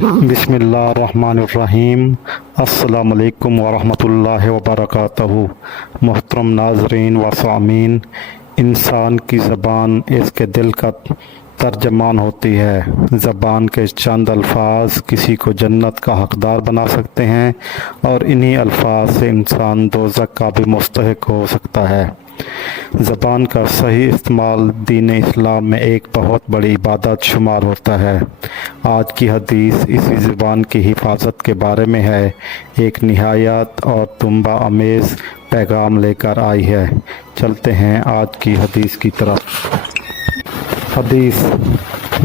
بسم اللہ الرحمن الرحیم۔ السلام علیکم ورحمۃ اللہ وبرکاتہ۔ محترم ناظرین و سامعین، انسان کی زبان اس کے دل کا ترجمان ہوتی ہے۔ زبان کے چند الفاظ کسی کو جنت کا حقدار بنا سکتے ہیں اور انہی الفاظ سے انسان دوزخ کا بھی مستحق ہو سکتا ہے۔ زبان کا صحیح استعمال دین اسلام میں ایک بہت بڑی عبادت شمار ہوتا ہے۔ آج کی حدیث اسی زبان کی حفاظت کے بارے میں ہے۔ ایک نہایت اور تنبہ آمیز پیغام لے کر آئی ہے۔ چلتے ہیں آج کی حدیث کی طرف۔ حدیث: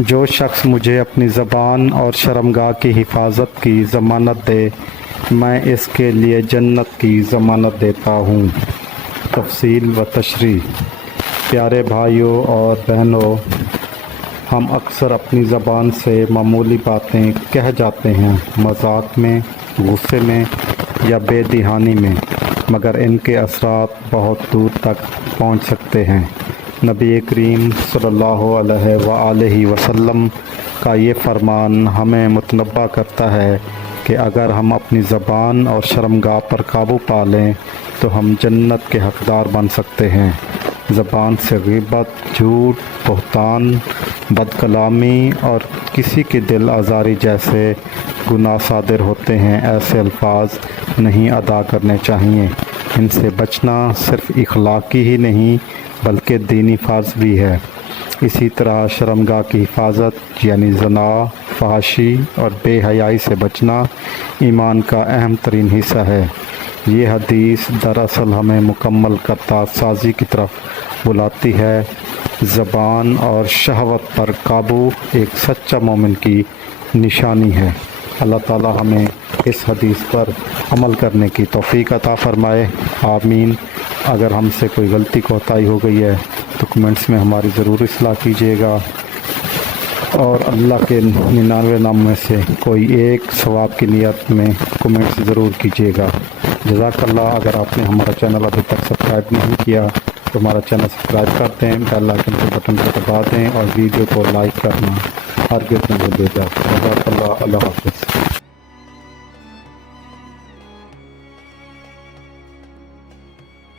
جو شخص مجھے اپنی زبان اور شرمگاہ کی حفاظت کی ضمانت دے، میں اس کے لیے جنت کی ضمانت دیتا ہوں۔ تفصیل و تشریح۔ پیارے بھائیوں اور بہنوں، ہم اکثر اپنی زبان سے معمولی باتیں کہہ جاتے ہیں، مذاق میں، غصے میں یا بے دہانی میں، مگر ان کے اثرات بہت دور تک پہنچ سکتے ہیں۔ نبی کریم صلی اللہ علیہ وآلہ وسلم کا یہ فرمان ہمیں متنبہ کرتا ہے کہ اگر ہم اپنی زبان اور شرمگاہ پر قابو پا لیں تو ہم جنت کے حقدار بن سکتے ہیں۔ زبان سے غیبت، جھوٹ، بہتان، بد کلامی اور کسی کی دل آزاری جیسے گناہ صادر ہوتے ہیں۔ ایسے الفاظ نہیں ادا کرنے چاہیے۔ ان سے بچنا صرف اخلاقی ہی نہیں بلکہ دینی فرض بھی ہے۔ اسی طرح شرمگاہ کی حفاظت یعنی زنا، فحاشی اور بے حیائی سے بچنا ایمان کا اہم ترین حصہ ہے۔ یہ حدیث دراصل ہمیں مکمل کرتا سازی کی طرف بلاتی ہے۔ زبان اور شہوت پر قابو ایک سچا مومن کی نشانی ہے۔ اللہ تعالی ہمیں اس حدیث پر عمل کرنے کی توفیق عطا فرمائے، آمین۔ اگر ہم سے کوئی غلطی کوتاہی ہو گئی ہے تو کمنٹس میں ہماری ضرور اصلاح کیجیے گا، اور اللہ کے 99 نام میں سے کوئی ایک ثواب کی نیت میں کمنٹس ضرور کیجیے گا۔ جزاک اللہ۔ اگر آپ نے ہمارا چینل ابھی تک سبسکرائب نہیں کیا تو ہمارا چینل سبسکرائب کر دیں، بیل آئکن کے بٹن کو دبا دیں اور ویڈیو کو لائک کرنا ہرگز نہ بھولئے گا۔ جزاک اللہ۔ اللہ حافظ۔